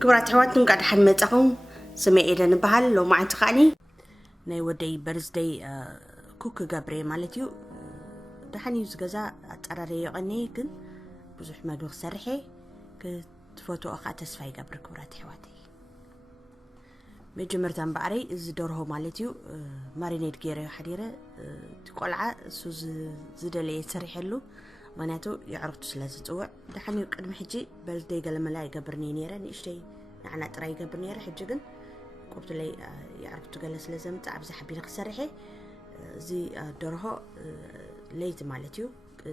كبرات حواتن قاعد حد متاقم سمعيدا نبهال لو ما عتقاني ناي ودي برزدي كوك غابري مالتيو دحني زغزا اطراري يقني كن بزح مدوخ سرحي كتفوتو اخا تسفاي غابر كبرات حواتي مجمرتان بعري از دورهو مالتيو مارينيت غيري حديره تقلعه سوز زدلي سريحلو معناتو يعرفت سلاز صوع دحني قدم حجي بلدي قلملاي غبرني نيره نشتي نعنا طراي غبرني نيره حجي كن قبت لي يعرفت جلس لازم تعب زحبي نخسرحي زي دورهو ليت مالتيو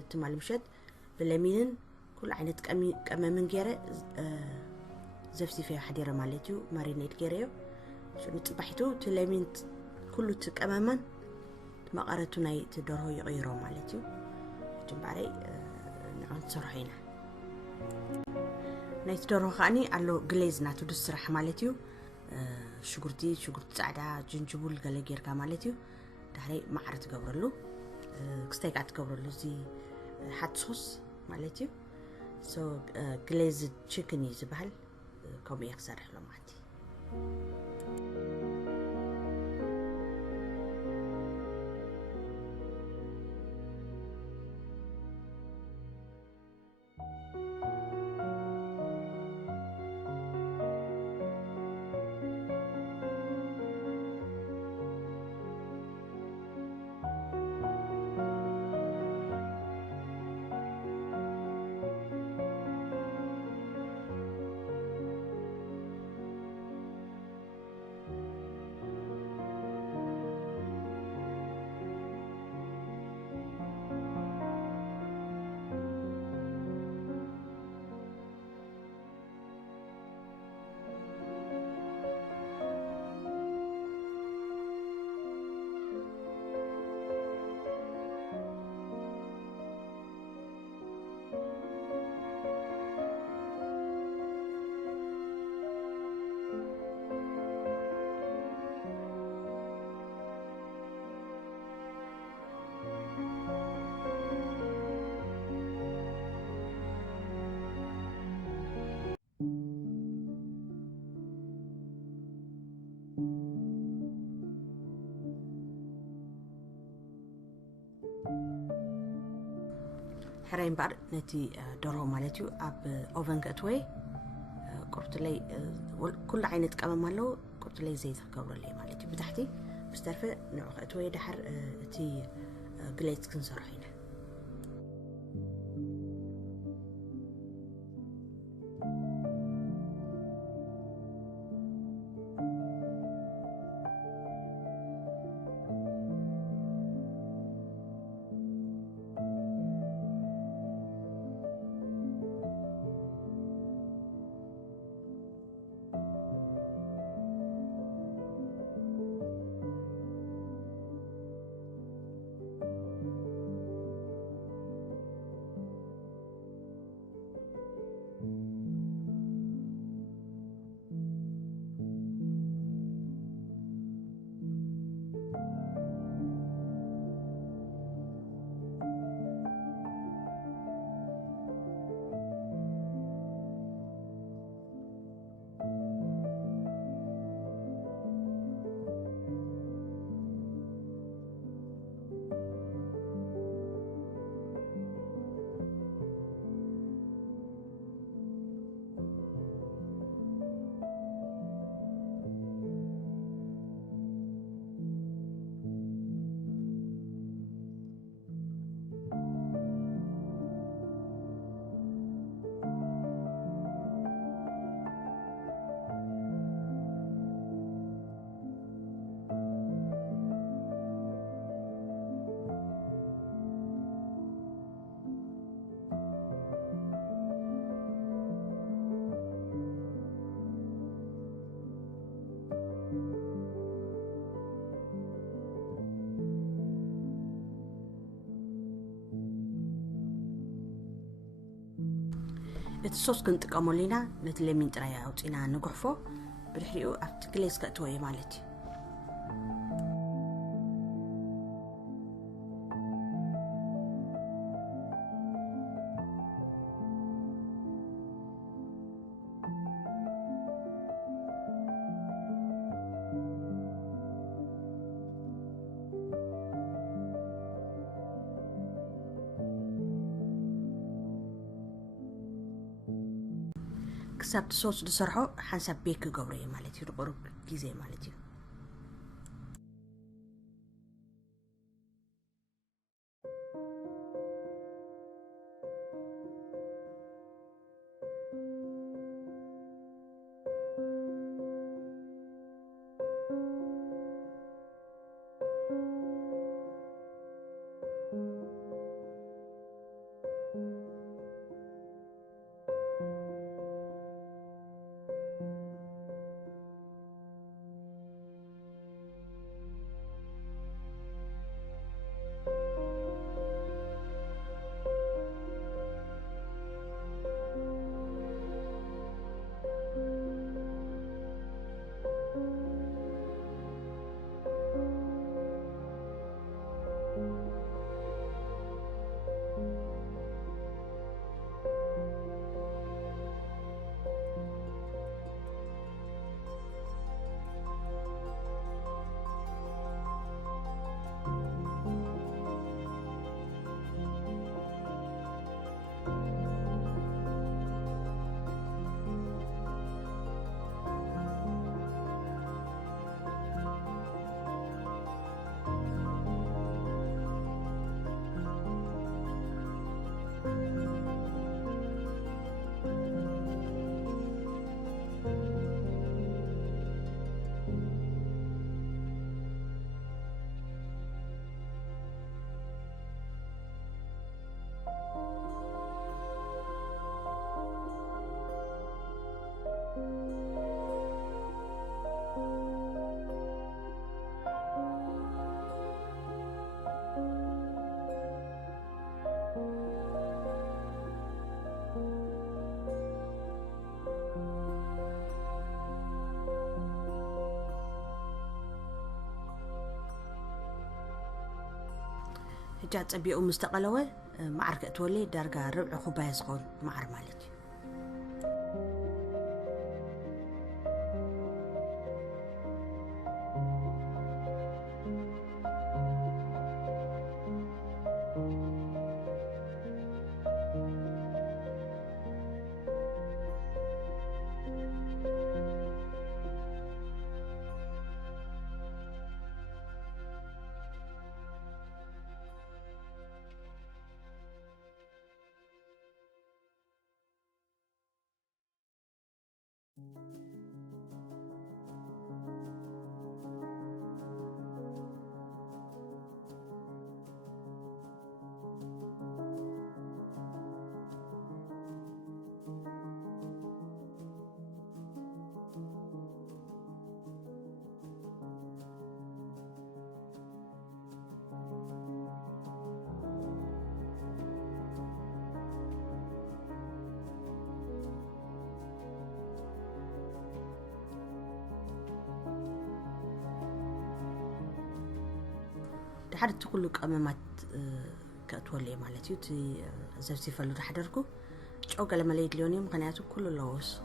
تمال مشد بلمين كل عينت قممن غيره زفتي فيها حديره مالتيو مارينيت غيريو شو نصبحتو تلمين كله تقممن مقرتو ناي تدورهو يغيرو مالتيو جنباري نعود صرحينا ناي تدورهو خاني علو غليز ناتو دسرح مالتيو شغرتي صعدا جنجبول غلا غيركا مالتيو دحري معرت غبرلو كستيقات غبرلو زي حات صوص مالتيو سو غليز تشيكن يزبحل كوم يخسرح له ماتي حرين بعد نتي دورو مالتيو اب اوفن كاتوي قرت لي كل عينه تقمم مالو قرت لي زيت كبر لي مالتي بتحتي بسترفه نوع كاتوي دحر تي جليت كنسرحينا الصوص كنت قامولينا مثل من ترايا اوطينا نغحفو بدحريو ابت كليس كاتوي مالتي كسبت صوص دسرحو حنسب بيك قبري مالتي رقرب جيزي مالتي هجات صبيو مستقلوه معركة تولي درجة ربع خباية صغون معر مالتي دحرت كل قمامات كأتولي مالتي تي زوجتي فلو دحدركو أو قال ما ليد لوني مقنعته كل اللوز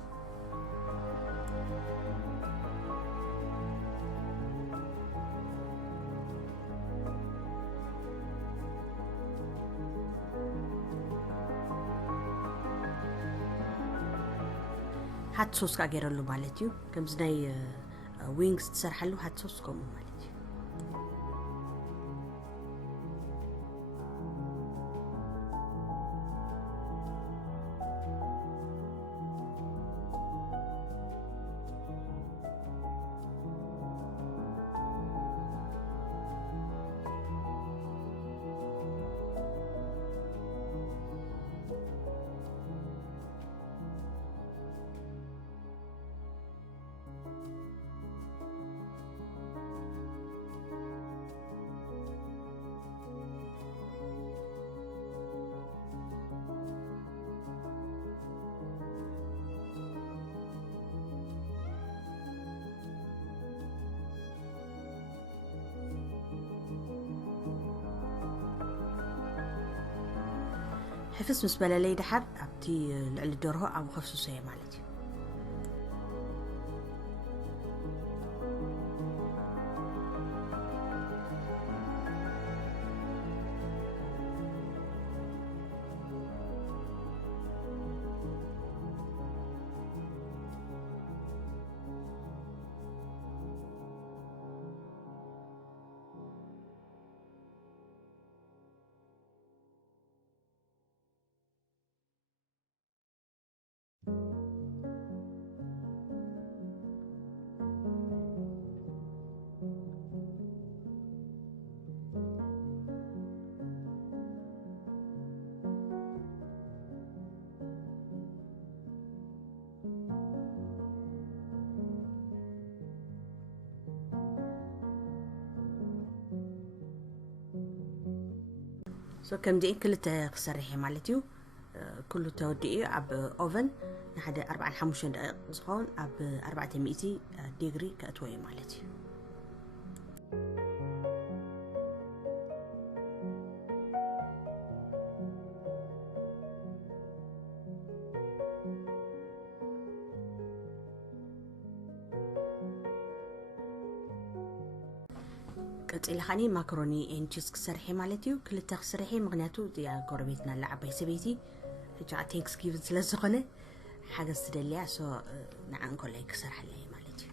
حد صوص كاجيرلو مالتيو كم زناي وينجز تسرحلو حد صوص كومو مالتي حفظ مسبلة لي دحر أبتي العلي دورها أو خصوصية مالتي كم دي كلتا كسرحي مالتيو كله تودي عب اوفن لحد 4 دقائق زخون عب 400 ديجري كأتوي مالتي قصيل خاني ماكروني ان تشيز كسرحي مالتيو كلتا كسرحي مغنياتو دي قربيتنا لعبي سبيتي حجا تانكس جيفن سلازخونه حاجه سدليا سو نعن كلي كسرح لي مالتي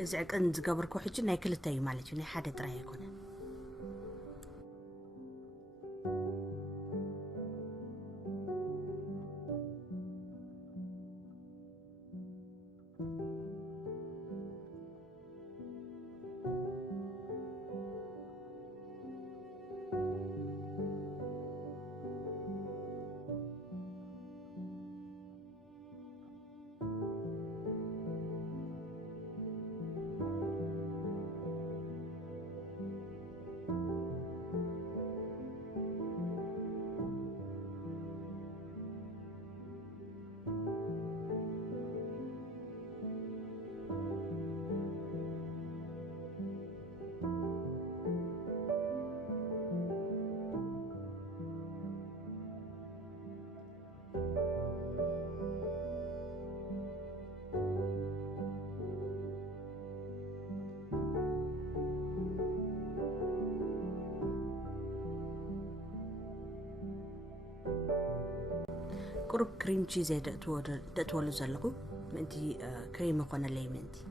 إذا كنت قبركو حجي ناي كلتا مالتي ناي حدا ترى يكون قرب كريم تشيز دتولو زلقو منتي كريم مقنا لي منتي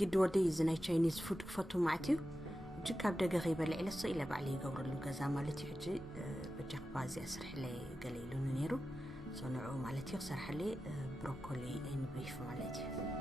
قد ودي زناي تشاينيز فود فوتو معتيو جي كاب دغه غيبل على الصيله بعلي يغورلو غزا مالتي حجي بجاك بازي اسرح لي قليلو نيرو صنعو مالتي يسرح لي بروكولي ان بيف مالتي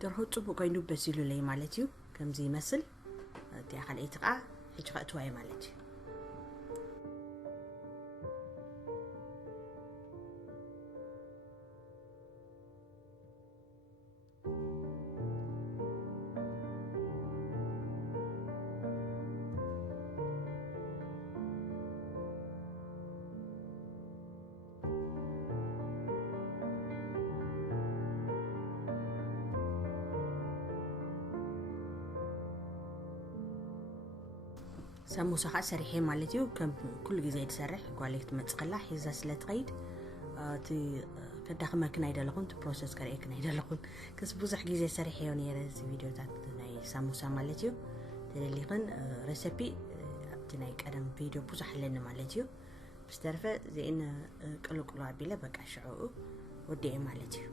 درهو صبو كاينو بسيلو لي مالتيو كمزي يمثل تي خليت قا حيت خاطواي مالتي سموسة سريحة مالتيو كم كل جزء يتسرح قالك تمسخلا حيزة سلت قيد تي كده ما كنا يدلقون تبروسس كريه كنا يدلقون كس بوزح جزء سريحة يوني رز فيديو تاع ناي سموسة مالتيو تدليقن ريسبي تناي كلام فيديو بوزح لنا مالتيو بس تعرفه زي إن كلو عبيلة بقى شعوه ودي مالتيو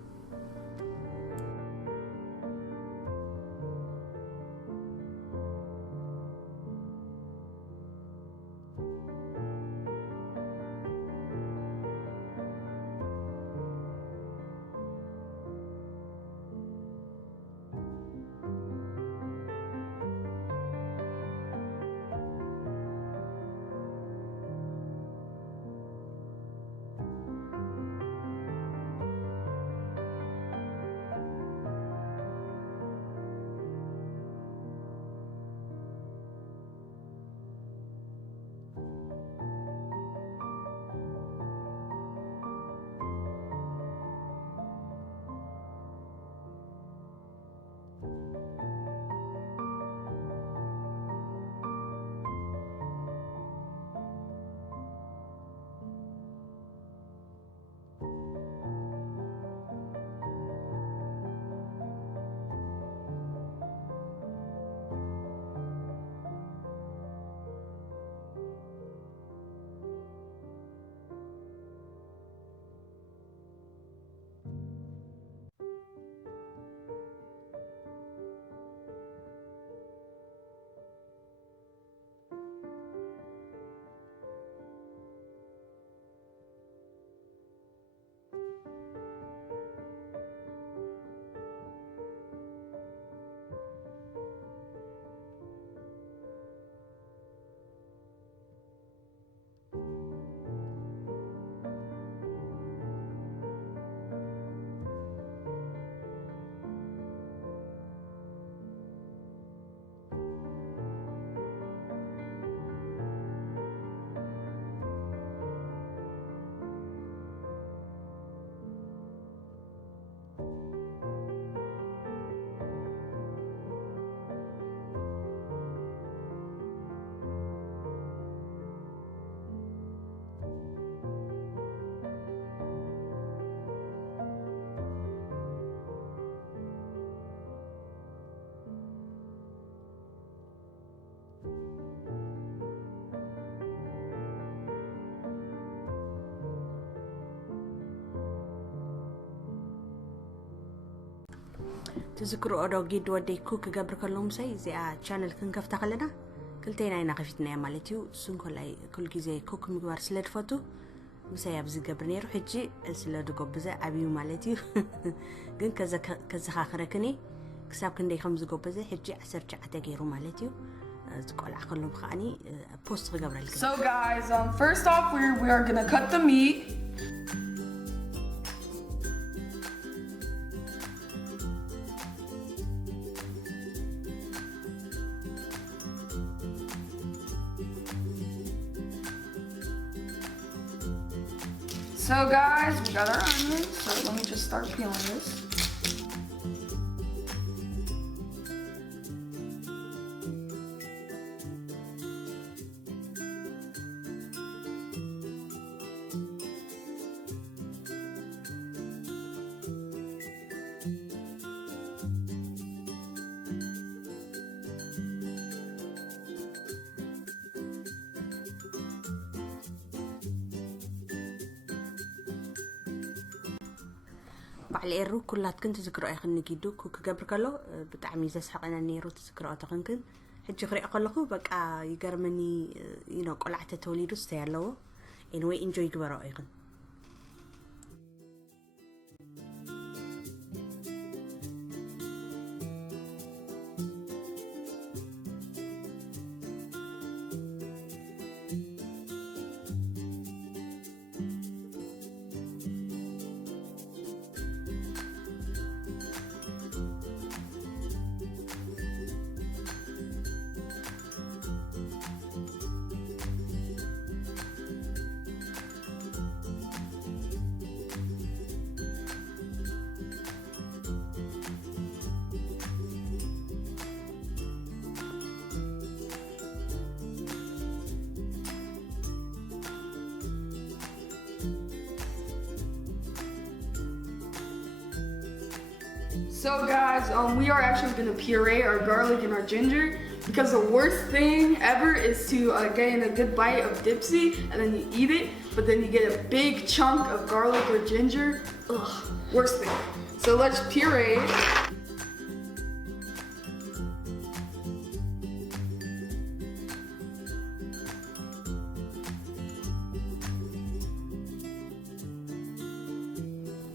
تذكروا أروجيد ودي كوك قبل كلهم سي زي channel كن كفت خلنا كلتين أنا خفتنا يا مالتيو سون كل جزء كوك مقبر سلاد فوتو مسايا بزي قبرني روح يجي السلاد قبزة أبيو مالتيو جن كذا خاخركني كسب كندي 5 قبزة حجي 10 جعته غيرو مالتيو تقول عقلهم خاني بوست قبر الكل. So guys, first off we are gonna cut the meat. So guys, we got our onions, so let me just start peeling this. على الرو كلها كنت تذكروا أي خلني جدو كوك قبل كله بتعمي زي سحقنا نيرو تذكروا أتقنكن حتى خري أقلقوا بقى يقرمني قلعة توليد استيالو anyway enjoy كبروا أيقن. So guys, we are actually gonna puree our garlic and our ginger because the worst thing ever is to get in a good bite of Dipsy and then you eat it, but then you get a big chunk of garlic or ginger. Ugh, worst thing. So let's puree it.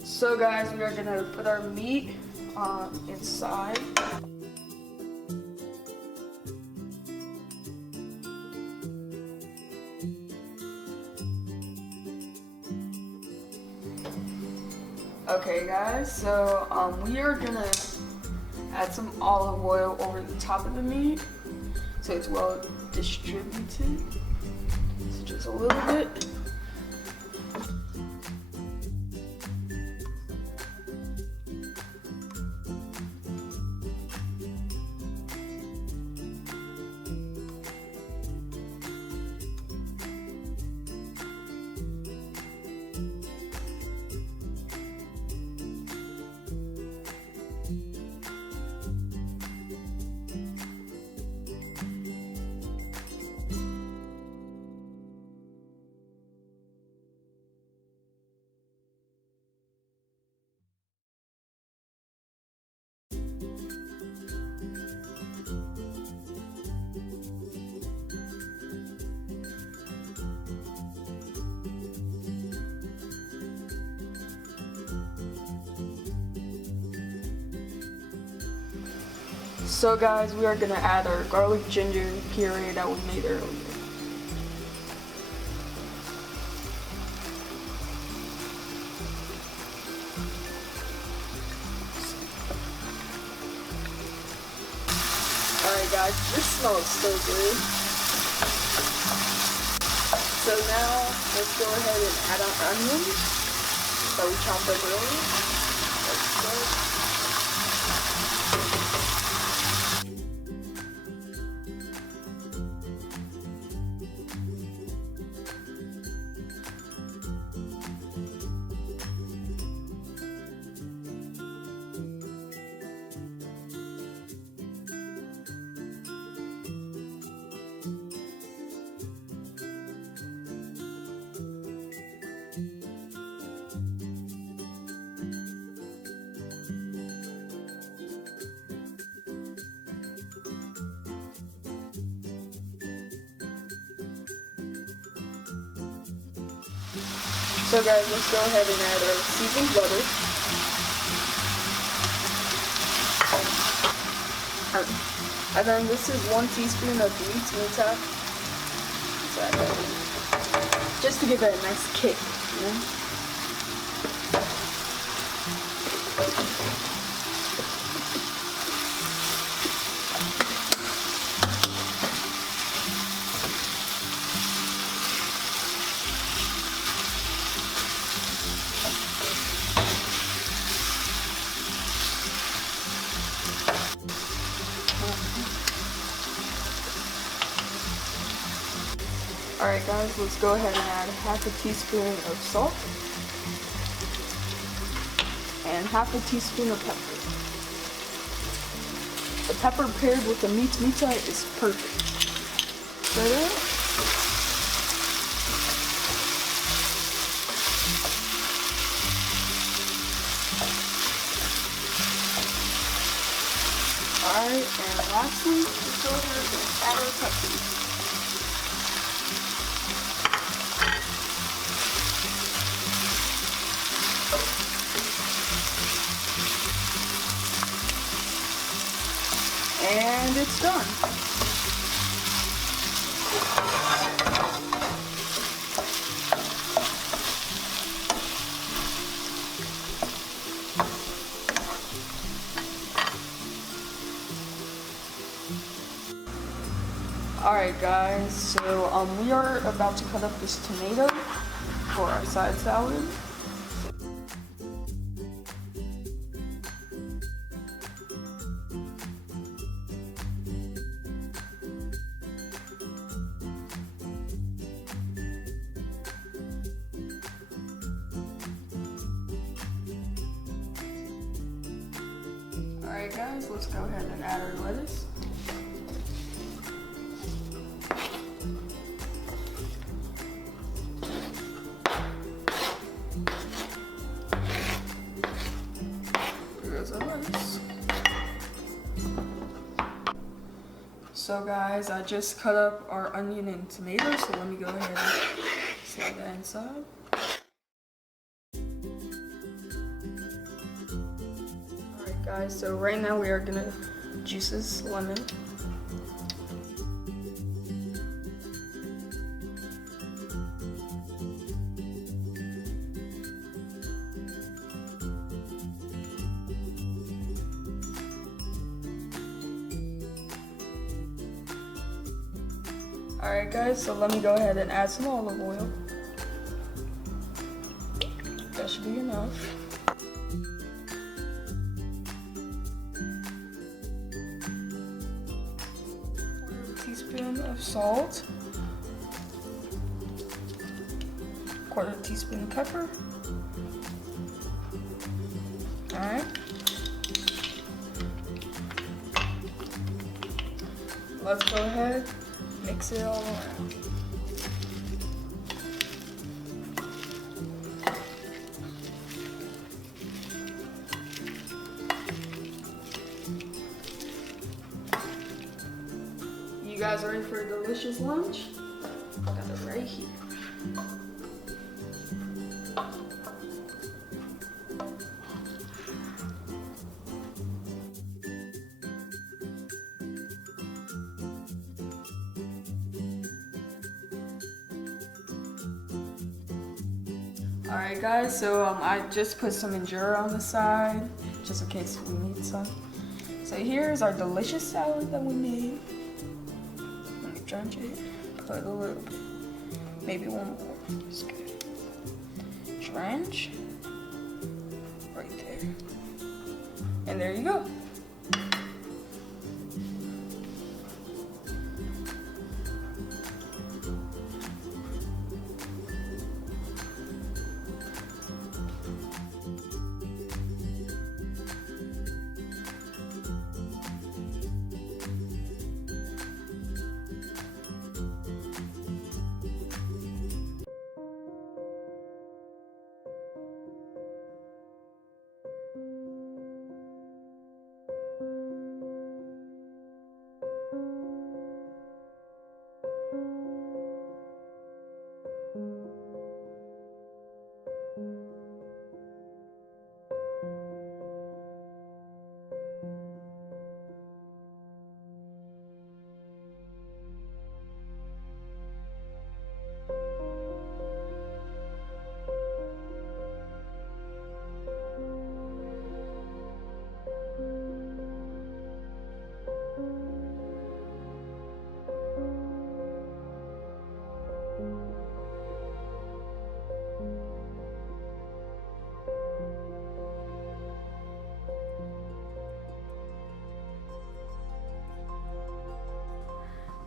So guys, we are gonna put our meat inside. Okay guys, so we are gonna add some olive oil over the top of the meat so it's well distributed. So just a little bit. So guys, we are gonna add our garlic ginger puree that we made earlier. Alright guys, this smells so good. So now, let's go ahead and add our onions that we chopped up earlier. Let's go. So guys, let's go ahead and add our seasoned butter. And then this is 1 teaspoon of meat mita. Just to give it a nice kick, you know? Alright guys, let's go ahead and add half a teaspoon of salt and half a teaspoon of pepper. The pepper paired with the meat mita is perfect. Stir it. Alright, and lastly, let's go ahead and add our peppers. And it's done. Alright guys, so we are about to cut up this tomato for our side salad. Alright guys, let's go ahead and add our lettuce. Here's our lettuce. So guys, I just cut up our onion and tomato, so let me go ahead and slide that inside. Alright guys, so right now we are gonna juice this lemon. Alright guys, so let me go ahead and add some olive oil. That should be enough. Quarter teaspoon of salt. Quarter teaspoon of pepper. Alright. Let's go ahead. Mix it all around. You guys ready for a delicious lunch? Got it right here. Alright guys, so I just put some injera on the side, just in case we need some. So here's our delicious salad that we made. Let me drench it, put a little bit, maybe one more, just good. Drench, right there. And there you go.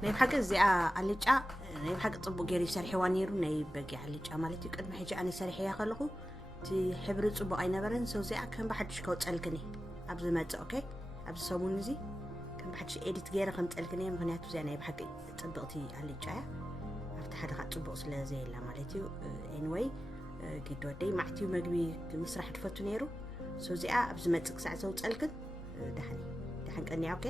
ናይ ብሓቂ እዚኣ ኣልጫ ናይ ብሓቂ ፅቡቅ ገይሩ ይሰርሕዋ ነይሩ ናይ በጊ ኣልጫ ማለት እዩ ቅድሚ ሕጂ ኣነ ሰሪሕያ ከለኹ እቲ ሕብሪ ፅቡቅ ኣይነበረን ሰው እዚኣ ከም ብሓድሽ ከውፀልክኒ ኣብ ዝመፅእ ኦኬ ኣብ ሰሙን እዚ ከም ብሓድሽ ኤዲት ገይረ ከም ፀልክኒ ምክንያቱ እዚኣ ናይ ብሓቂ ፅብቅቲ ኣልጫ እያ ኣብቲ ሓደ ከዓ ፅቡቅ ስለ ዘየላ ማለት እዩ ኤኒዌይ ግድ ወደይ ማዕትዩ መግቢ ምስራሕ ትፈቱ ነይሩ ሰው እዚኣ ኣብ ዝመፅእ ክሳዕ ዘውፀልክን ድሓን ቀኒያ ኦኬ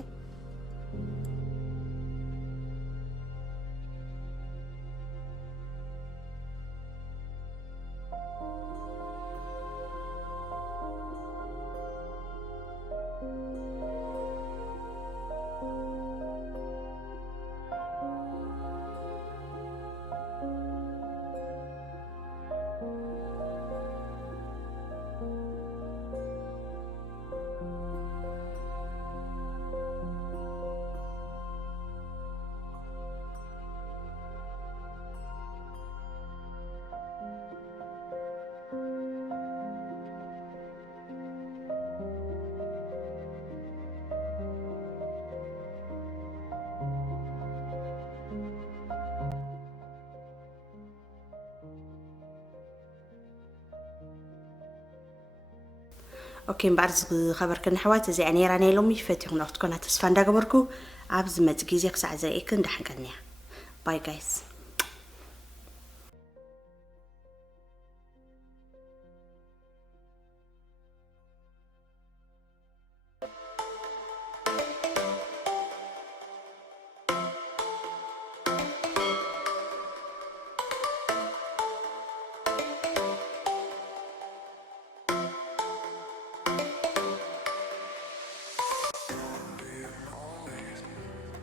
اوكي بعرض خبركن حوات زي اني راني لومي فتيهم نختكم تسفان دا قبركو عبز متجيزي كساع زي اكن دحن كنيا باي جايز